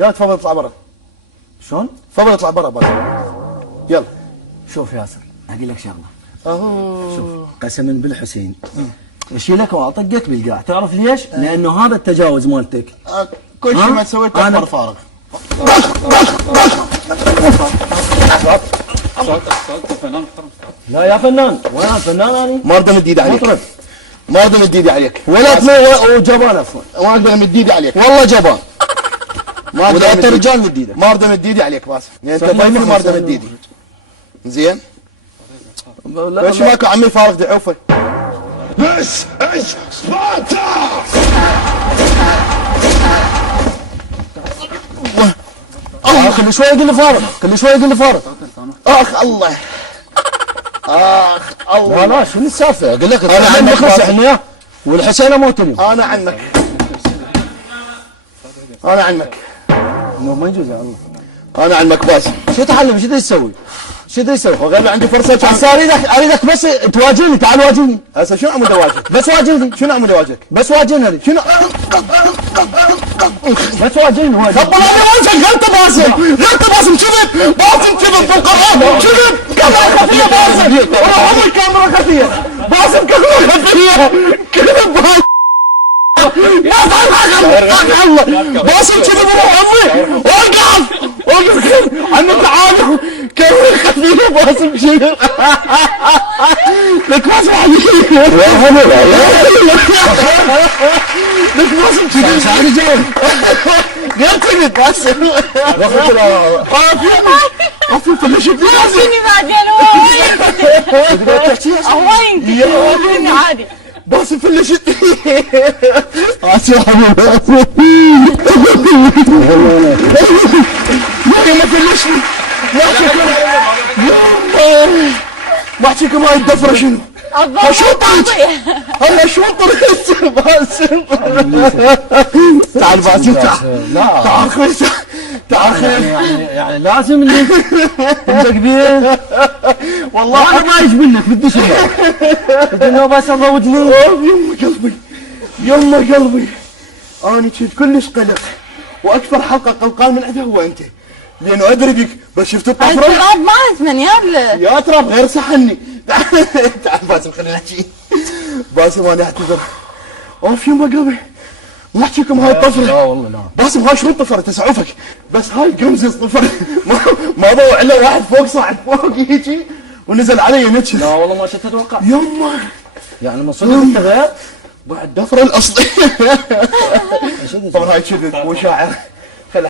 يلا تفضل اطلع برا. شلون؟ تفضل اطلع برا بس. يلا. شوف ياسر اقول لك شغله. شوف اهو. قسما بالحسين اشيلك واطقك بالقاع، تعرف ليش؟ لانه هذا التجاوز مالتك. كل شيء ما سويته اكبر فارغ. لا يا فنان، وين الفنان اني؟ ما اقدر امد ايدي عليك. مطرب. ما اقدر امد ايدي عليك. ولد وجبان عفوا. ما اقدر امد ايدي عليك. والله جبان. ما اقدر واذا امد انت إيدي. رجال مد ايدك. ما اقدر امد ايدي عليك باسم. يعني انت سلم ضيفي ما اقدر سلم. امد ايدي. زين؟ لا ليش ماكو عمي فارغ دعوفه؟ This is Sparta! كل شوي يقول لي فارغ، كل شوي يقول لي فارغ. اخ الله. اخ الله. لا شنو السالفه؟ اقول لك أنا عنك نخلص باسم. احنا والحسين اموت اليوم. انا عنك. انا عنك. ما يجوز يا الله. انا عنك باسم. شو تعلم؟ شو تسوي؟ شو تسوي؟ وغير عندي فرصه هسه اريدك بس تواجهني، تعال واجهني. هسه شنو عمود اواجهك؟ بس واجهني، شنو عمود اواجهك؟ بس واجهني اريد. شنو؟ بس واجهني واجهني. طب انا وجهك غلطه باسم، غلطه باسم كذب، باسم كذب بالقران، كذب، كاميرا خفيه باسم، والله عمري كاميرا خفيه، باسم كاميرا خفيه، كذب باسم. يا الله باسم كذب والله عمري، وقف وقف عمي تعال، كاميرا خفيه باسم كذب. لك باسم عليك يا حبيبي، لك باسم كذب. ساعد جاوب. غير كذب باسم. عفوا فلشت لي باسم. فيني بعدين وين فيني عادي. باسم فلشت لي. يا ما فلشني. ما احكيكم هاي الدفره شنو؟ شو طريق؟ هلا شو طريق باسم؟ تعال باسم تعال. لا تعال اخوي تعال خير. يعني لازم اني انت كبير. والله انا بايش منك بدي شنو؟ بدي انه بس اضوجني. يما قلبي يما قلبي، انا كنت كلش قلق، واكثر حلقه قلقان من عندها هو انت، لانه ادري بيك بس شفت الطفره. التراب ما اسمن يا يا ترى غير سحني. تعال باسم خلينا نحكي. باسم انا اعتذر. اوف يما قلبي، ما احكيكم هاي الطفره. لا والله لا. باسم هاي شلون طفره تسعفك؟ بس هاي قمزز طفر. ما ضوع الا واحد فوق صعد فوق هيجي ونزل علي نتش. لا والله ما كنت اتوقع. يما يعني من صدق انت غير. بعد الدفره الاصليه. طبعا هاي كذب مو شاعر.